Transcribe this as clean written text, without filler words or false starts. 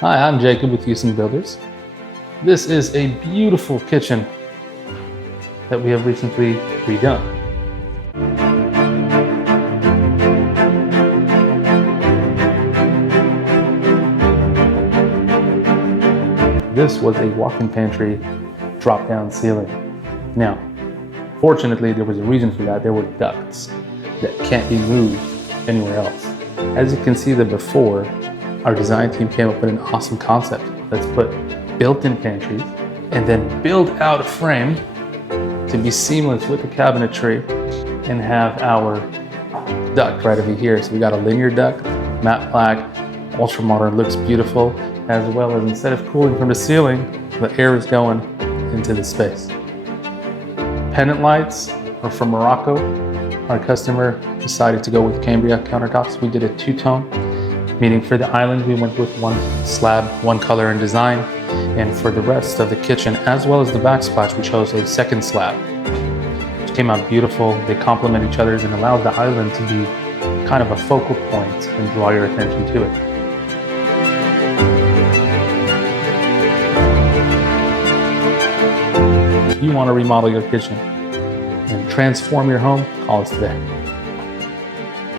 Hi, I'm Jacob with Houston Builders. This is a beautiful kitchen that we have recently redone. This was a walk-in pantry drop-down ceiling. Now, fortunately, there was a reason for that. There were ducts that can't be moved anywhere else. As you can see the before, our design team came up with an awesome concept. Let's put built-in pantries and then build out a frame to be seamless with the cabinetry and have our duct right over here. So we got a linear duct, matte black, ultra modern, looks beautiful, as well as instead of cooling from the ceiling, the air is going into the space. Pendant lights are from Morocco. Our customer decided to go with Cambria countertops. We did a two-tone, meaning for the island we went with one slab, one color and design, and for the rest of the kitchen as well as the backsplash we chose a second slab, which came out beautiful. They complement each other and allow the island to be kind of a focal point and draw your attention to it. If you want to remodel your kitchen and transform your home, call us today.